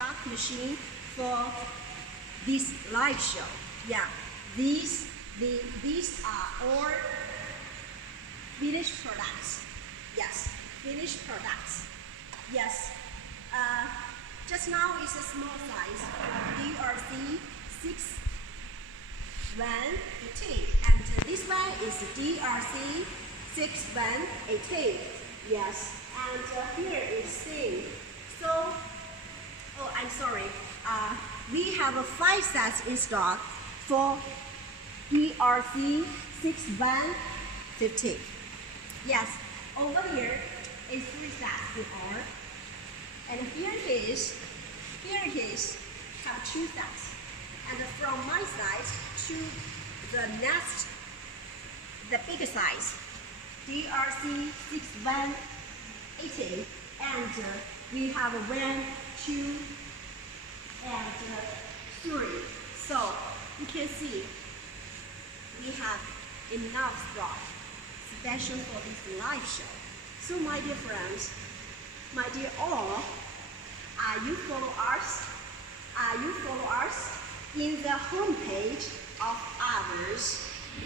stock machine for this live show. Yeah, these are all finished products. Yes, finished products. Yes. Just now is a small size, DRC 6118, and this one is DRC 6118. Yes, and here is same. So, oh, I'm sorry. We have a 5 sets in stock for DRC 6150. Yes, over here is 3 sets in all. And here it is, have 2 sets. And from my side to the next, the bigger size, DRC 6180. And we have 1, 2, and 3. So you can see we have enough stock, special for this live show. So my dear friends, my dear all, you follow us in the homepage of ours.